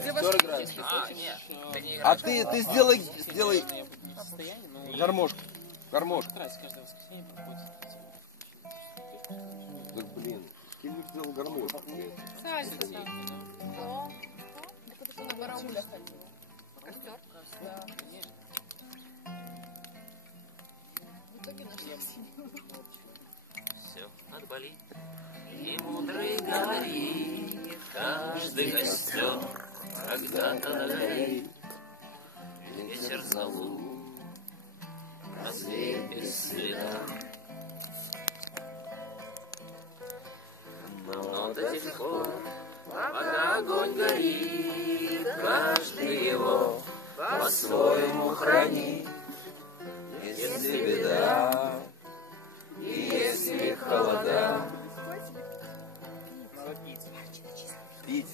играет. А ты сделай гармошку. Гармошку. Так, блин, Кирилл сделал гармошку. Сальса. Да. Это что на барабулях ходила. Костер? Да. В итоге нашли семью. Все отболит. И мудрый говорит, каждый костер когда-то догорит. Ветер залу развеет без следа. Но до тех пор, пока огонь горит, каждый его по-своему хранит. Если беда и если холода, Пить.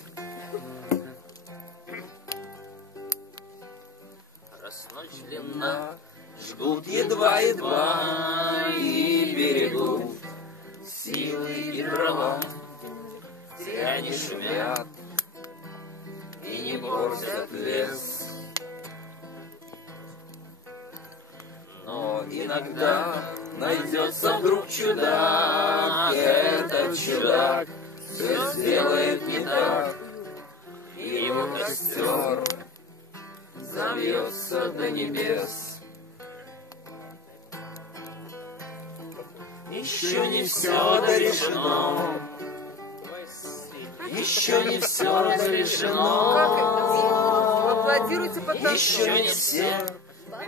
раз ночь длинна, жгут едва-едва и берегут силы и дрова. Тяни шумят и не портят лес. Но иногда найдется вдруг чудак. Этот чудак все сделает не так, и его костер завьется до небес. Еще не все дорешено, еще не все дорешено, Аплодируйте, потому еще не все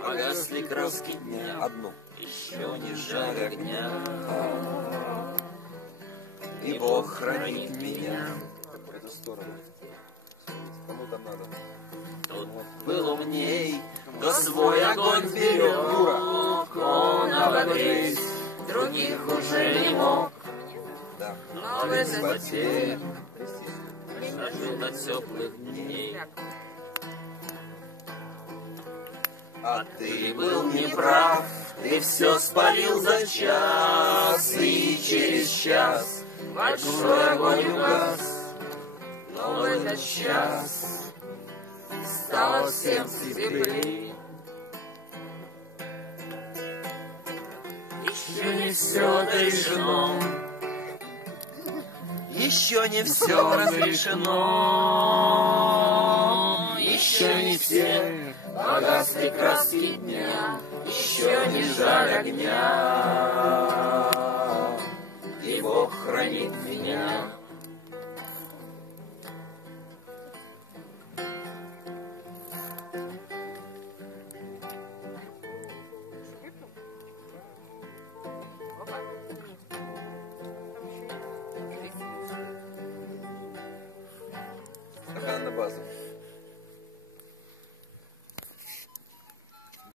погасли краски дня, Одну. еще не жарь огня, И Бог хранит меня. В эту сторону. Кому там надо? Тот был умней, да свой огонь берег, он обогреть других уже не мог. Да. Но без потерь дожил до теплых дней. А ты был неправ, ты все спалил за час, и через час большой огонь угас. Но в этот час стало всем теплей. Еще не все дорешено, еще не все разрешено, еще не все погасли краски дня, еще не жаль огня, и Бог хранит меня.